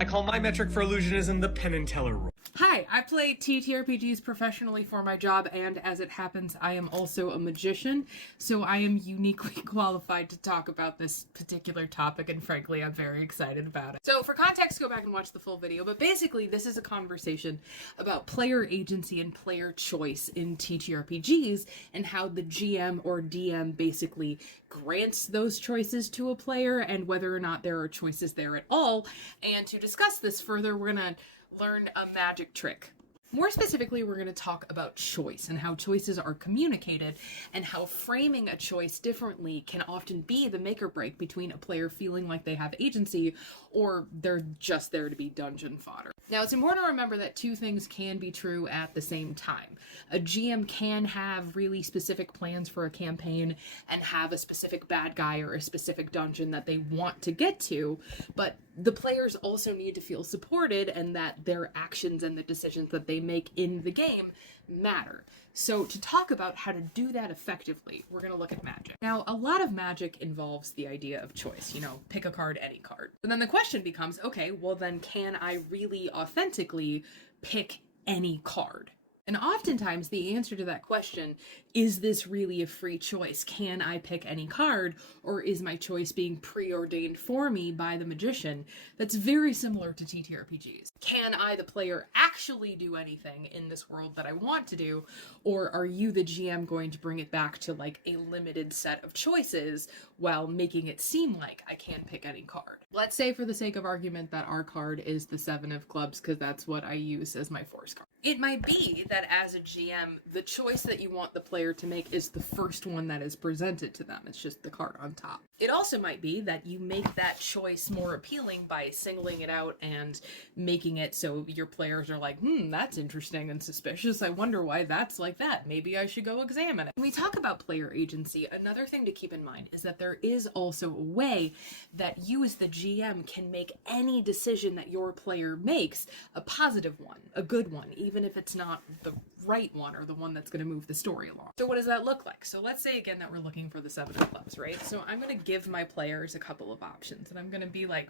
I call my metric for illusionism the Penn and Teller rule. Hi, I play TTRPGs professionally for my job, and as it happens, I am also a magician, so I am uniquely qualified to talk about this particular topic, and frankly, I'm very excited about it. So for context, go back and watch the full video, but basically, this is a conversation about player agency and player choice in TTRPGs, and how the GM or DM basically grants those choices to a player, and whether or not there are choices there at all. And to discuss this further, we're gonna learn a magic trick. More specifically, we're going to talk about choice and how choices are communicated, and how framing a choice differently can often be the make or break between a player feeling like they have agency or they're just there to be dungeon fodder. Now, it's important to remember that two things can be true at the same time. A GM can have really specific plans for a campaign and have a specific bad guy or a specific dungeon that they want to get to, but the players also need to feel supported and that their actions and the decisions that they make in the game matter. So to talk about how to do that effectively, we're going to look at magic. Now, a lot of magic involves the idea of choice, pick a card, any card. And then the question becomes, okay, well then can I really authentically pick any card? And oftentimes the answer to that question, is this really a free choice? Can I pick any card? Or is my choice being preordained for me by the magician? That's very similar to TTRPGs. Can I, the player, actually do anything in this world that I want to do? Or are you, the GM, going to bring it back to like a limited set of choices while making it seem like I can pick any card? Let's say for the sake of argument that our card is the 7 of clubs, because that's what I use as my force card. It might be that as a GM, the choice that you want the player to make is the first one that is presented to them. It's just the card on top. It also might be that you make that choice more appealing by singling it out and making it so your players are like, that's interesting and suspicious. I wonder why that's like that. Maybe I should go examine it. When we talk about player agency, another thing to keep in mind is that there is also a way that you as the GM can make any decision that your player makes a positive one, a good one, even if it's not the right one or the one that's going to move the story along. So what does that look like? So let's say again that we're looking for the 7 of clubs, right? So I'm going to give my players a couple of options, and I'm going to be like,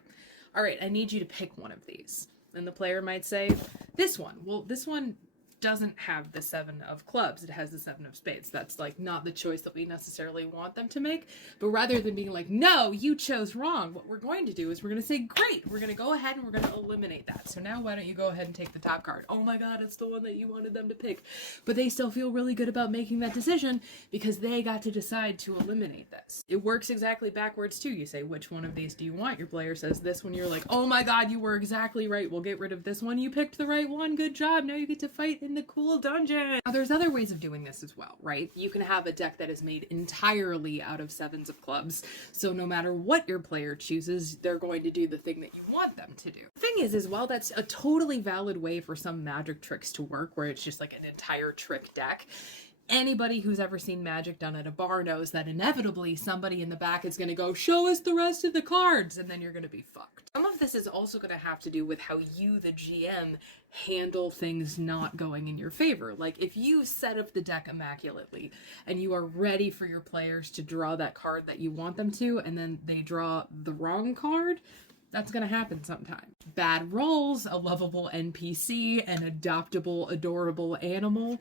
all right, I need you to pick one of these. And the player might say, this one. Well, this one doesn't have the 7 of clubs. It has the 7 of spades. That's like not the choice that we necessarily want them to make. But rather than being like, no, you chose wrong, what we're going to do is we're going to say, great, we're going to go ahead and we're going to eliminate that. So now why don't you go ahead and take the top card? Oh my God, it's the one that you wanted them to pick. But they still feel really good about making that decision because they got to decide to eliminate this. It works exactly backwards too. You say, which one of these do you want? Your player says this one. You're like, oh my God, you were exactly right. We'll get rid of this one. You picked the right one. Good job. Now you get to fight in the cool dungeon. Now, there's other ways of doing this as well, right? You can have a deck that is made entirely out of 7s of clubs, so no matter what your player chooses, they're going to do the thing that you want them to do. The thing is while that's a totally valid way for some magic tricks to work, where it's just like an entire trick deck, anybody who's ever seen magic done at a bar knows that inevitably somebody in the back is going to go, show us the rest of the cards, and then you're going to be fucked. Some of this is also going to have to do with how you, the GM, handle things not going in your favor. Like if you set up the deck immaculately and you are ready for your players to draw that card that you want them to, and then they draw the wrong card, that's going to happen sometime. Bad rolls, a lovable NPC, an adoptable, adorable animal.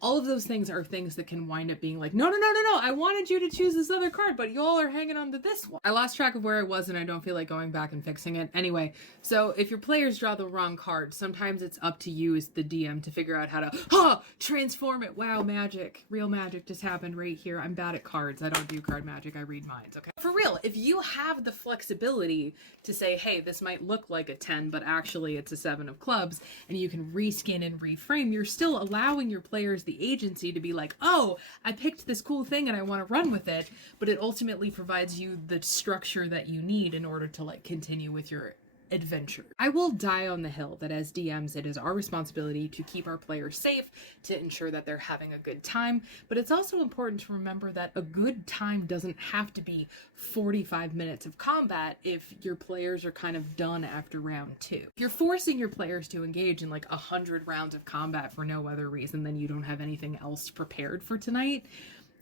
All of those things are things that can wind up being like, no, I wanted you to choose this other card, but y'all are hanging on to this one. I lost track of where I was and I don't feel like going back and fixing it. Anyway, so if your players draw the wrong card, sometimes it's up to you as the DM to figure out how to, transform it. Wow, magic. Real magic just happened right here. I'm bad at cards. I don't do card magic. I read minds, okay? For real, if you have the flexibility to say, hey, this might look like a 10, but actually it's a 7 of clubs, and you can reskin and reframe, you're still allowing your players the agency to be like, oh, I picked this cool thing and I want to run with it, but it ultimately provides you the structure that you need in order to like continue with your adventure. I will die on the hill that as DMs, it is our responsibility to keep our players safe, to ensure that they're having a good time, but it's also important to remember that a good time doesn't have to be 45 minutes of combat if your players are kind of done after round 2. If you're forcing your players to engage in like 100 rounds of combat for no other reason than you don't have anything else prepared for tonight,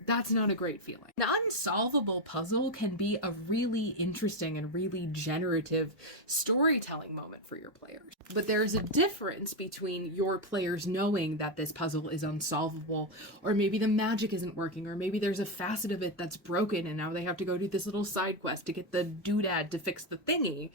That's not a great feeling. An unsolvable puzzle can be a really interesting and really generative storytelling moment for your players. But there's a difference between your players knowing that this puzzle is unsolvable, or maybe the magic isn't working, or maybe there's a facet of it that's broken and now they have to go do this little side quest to get the doodad to fix the thingy.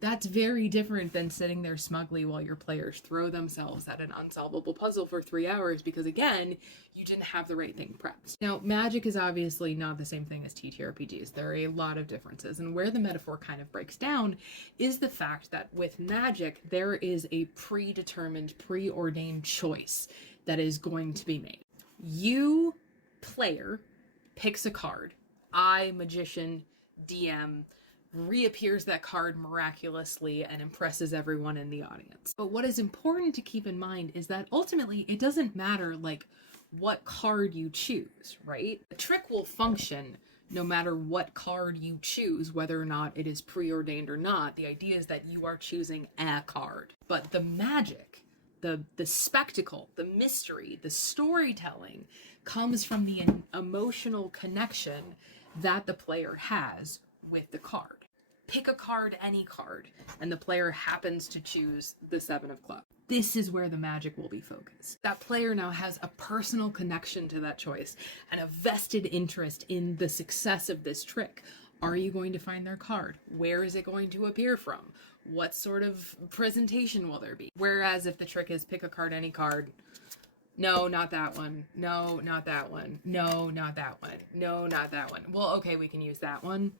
That's very different than sitting there smugly while your players throw themselves at an unsolvable puzzle for 3 hours because, again, you didn't have the right thing prepped. Now, magic is obviously not the same thing as TTRPGs. There are a lot of differences, and where the metaphor kind of breaks down is the fact that with magic, there is a predetermined, preordained choice that is going to be made. You, player, picks a card. I, magician, DM, reappears that card miraculously and impresses everyone in the audience. But what is important to keep in mind is that ultimately it doesn't matter like what card you choose, right? The trick will function no matter what card you choose, whether or not it is preordained or not. The idea is that you are choosing a card. But the magic, the spectacle, the mystery, the storytelling comes from the emotional connection that the player has with the card. Pick a card, any card, and the player happens to choose the 7 of clubs. This is where the magic will be focused. That player now has a personal connection to that choice and a vested interest in the success of this trick. Are you going to find their card? Where is it going to appear from? What sort of presentation will there be? Whereas if the trick is pick a card, any card, no, not that one. No, not that one. No, not that one. No, not that one. Well, okay, we can use that one.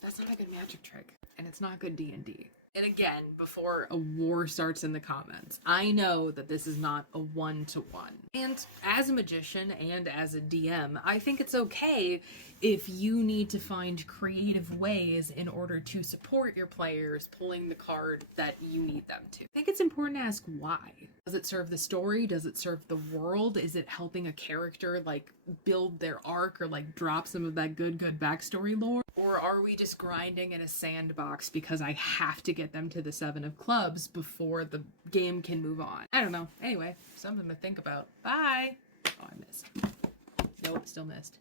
That's not a good magic trick, and it's not good D&D. And again, before a war starts in the comments, I know that this is not a one-to-one. And as a magician and as a DM, I think it's okay if you need to find creative ways in order to support your players pulling the card that you need them to. I think it's important to ask why. Does it serve the story? Does it serve the world? Is it helping a character like build their arc or like drop some of that good backstory lore? Or are we just grinding in a sandbox because I have to get them to the 7 of clubs before the game can move on? I don't know. Anyway, something to think about. Bye. Oh, I missed. Nope, still missed.